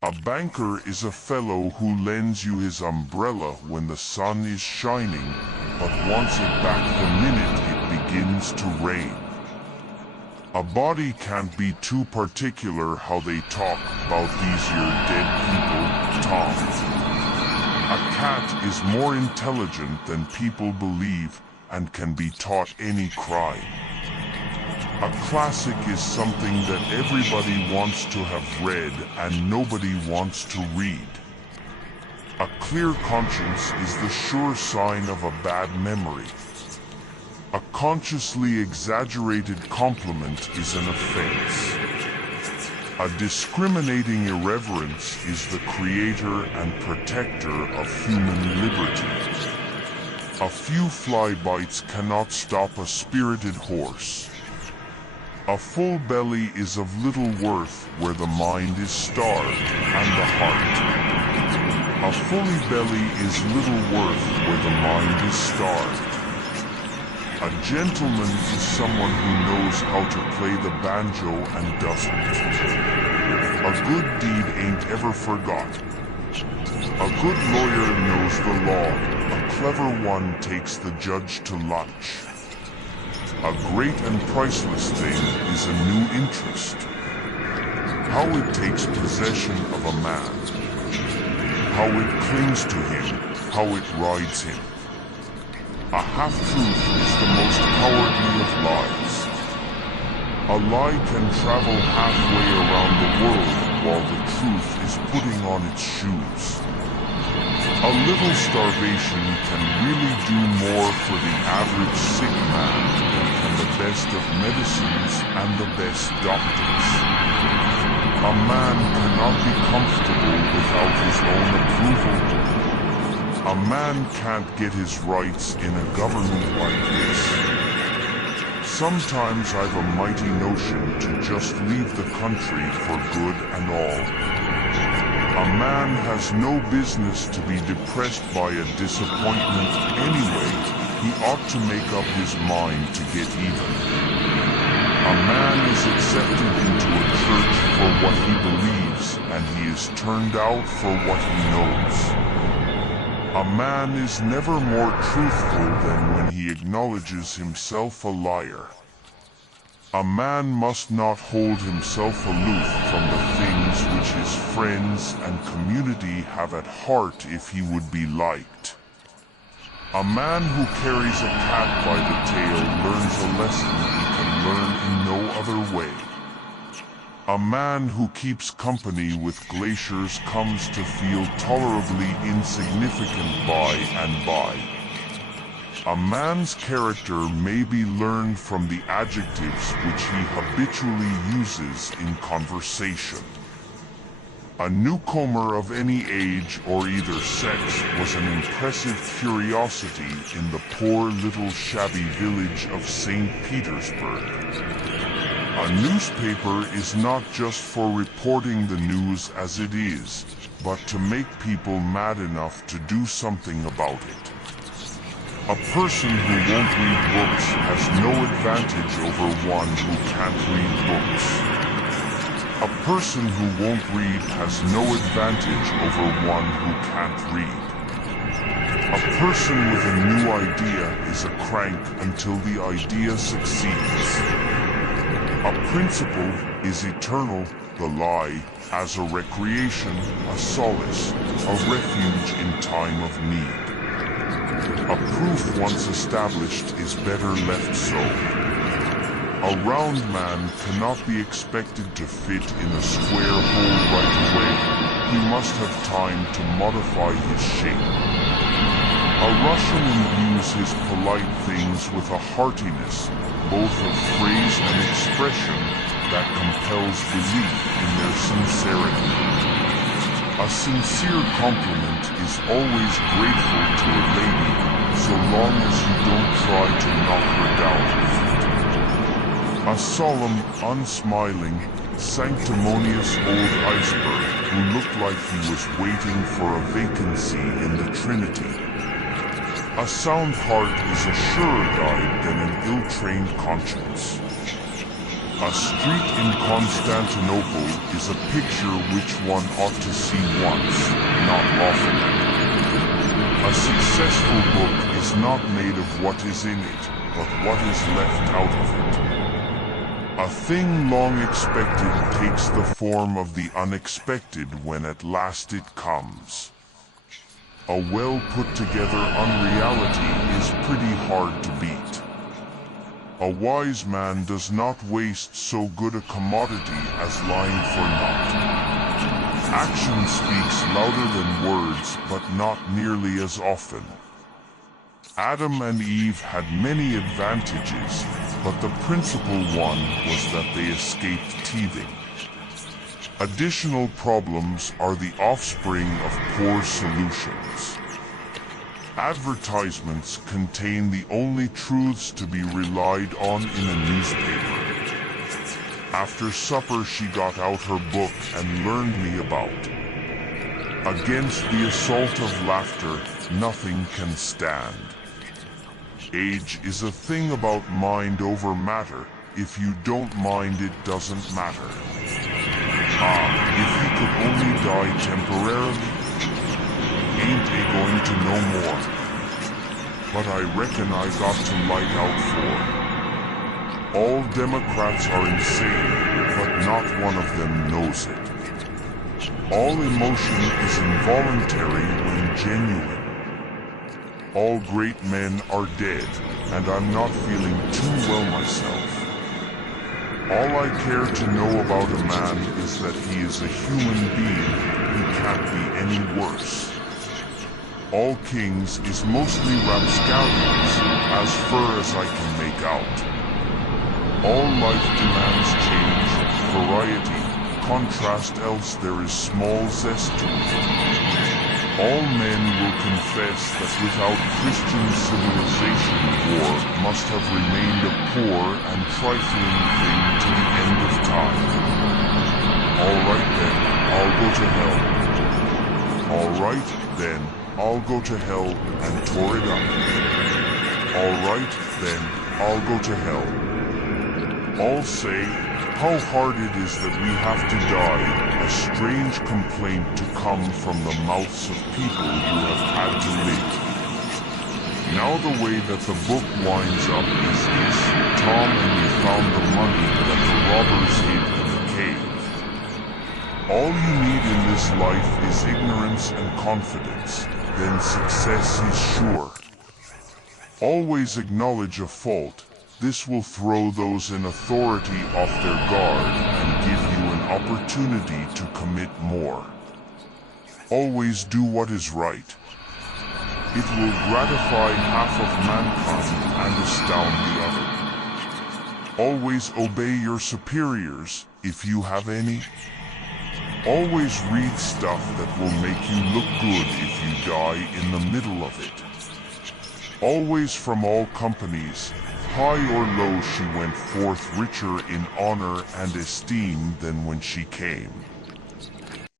A banker is a fellow who lends you his umbrella when the sun is shining, but wants it back the minute it begins to rain. A body can't be too particular how they talk about these here dead people, Tom. A cat is more intelligent than people believe and can be taught any crime. A classic is something that everybody wants to have read and nobody wants to read. A clear conscience is the sure sign of a bad memory. A consciously exaggerated compliment is an offense. A discriminating irreverence is the creator and protector of human liberty. A few fly bites cannot stop a spirited horse. A full belly is of little worth where the mind is starved and the heart. A fully belly is little worth where the mind is starved. A gentleman is someone who knows how to play the banjo and doesn't. A good deed ain't ever forgotten. A good lawyer knows the law. A clever one takes the judge to lunch. A great and priceless thing is a new interest. How it takes possession of a man. How it clings to him. How it rides him. A half-truth is the most cowardly of lies. A lie can travel halfway around the world while the truth is putting on its shoes. A little starvation can really do more for the average sick man than can the best of medicines and the best doctors. A man cannot be comfortable without his own approval. A man can't get his rights in a government like this. Sometimes I've a mighty notion to just leave the country for good and all. A man has no business to be depressed by a disappointment anyway. He ought to make up his mind to get even. A man is accepted into a church for what he believes, and he is turned out for what he knows. A man is never more truthful than when he acknowledges himself a liar. A man must not hold himself aloof from the things which his friends and community have at heart if he would be liked. A man who carries a cat by the tail learns a lesson he can learn in no other way. A man who keeps company with glaciers comes to feel tolerably insignificant by and by. A man's character may be learned from the adjectives which he habitually uses in conversation. A newcomer of any age or either sex was an impressive curiosity in the poor little shabby village of St. Petersburg. A newspaper is not just for reporting the news as it is, but to make people mad enough to do something about it. A person who won't read books has no advantage over one who can't read books. A person who won't read has no advantage over one who can't read. A person with a new idea is a crank until the idea succeeds. A principle is eternal, the lie, as a recreation, a solace, a refuge in time of need. A proof once established is better left so. A round man cannot be expected to fit in a square hole right away. He must have time to modify his shape. A Russian imbues his polite things with a heartiness, both of phrase and expression, that compels belief in their sincerity. A sincere compliment is always grateful to a lady, so long as you don't try to knock her down with it. A solemn, unsmiling, sanctimonious old iceberg who looked like he was waiting for a vacancy in the Trinity. A sound heart is a surer guide than an ill-trained conscience. A street in Constantinople is a picture which one ought to see once, not often. A successful book is not made of what is in it, but what is left out of it. A thing long expected takes the form of the unexpected when at last it comes. A well-put-together unreality is pretty hard to beat. A wise man does not waste so good a commodity as lying for naught. Action speaks louder than words, but not nearly as often. Adam and Eve had many advantages, but the principal one was that they escaped teething. Additional problems are the offspring of poor solutions. Advertisements contain the only truths to be relied on in a newspaper. After supper she got out her book and learned me about. Against the assault of laughter, nothing can stand. Age is a thing about mind over matter. If you don't mind, it doesn't matter. Ah, if he could only die temporarily, ain't a going to know more. But I reckon I got to light out for. All Democrats are insane, but not one of them knows it. All emotion is involuntary when genuine. All great men are dead, and I'm not feeling too well myself. All I care to know about a man is that he is a human being who can't be any worse. All kings is mostly rapscallions, as far as I can make out. All life demands change, variety, contrast, else there is small zest to it. All men will confess that without Christian civilization, war must have remained a poor and trifling thing to the end of time. All right then, I'll go to hell. All right then, I'll go to hell and tore it up. All right then, I'll go to hell. All say, how hard it is that we have to die, a strange complaint to come from the mouths of people who have had to live. Now the way that the book winds up is this: Tom and you found the money that the robbers hid in the cave. All you need in this life is ignorance and confidence, then success is sure. Always acknowledge a fault. This will throw those in authority off their guard and give you an opportunity to commit more. Always do what is right. It will gratify half of mankind and astound the other. Always obey your superiors, if you have any. Always read stuff that will make you look good if you die in the middle of it. Always from all companies, high or low, she went forth richer in honor and esteem than when she came.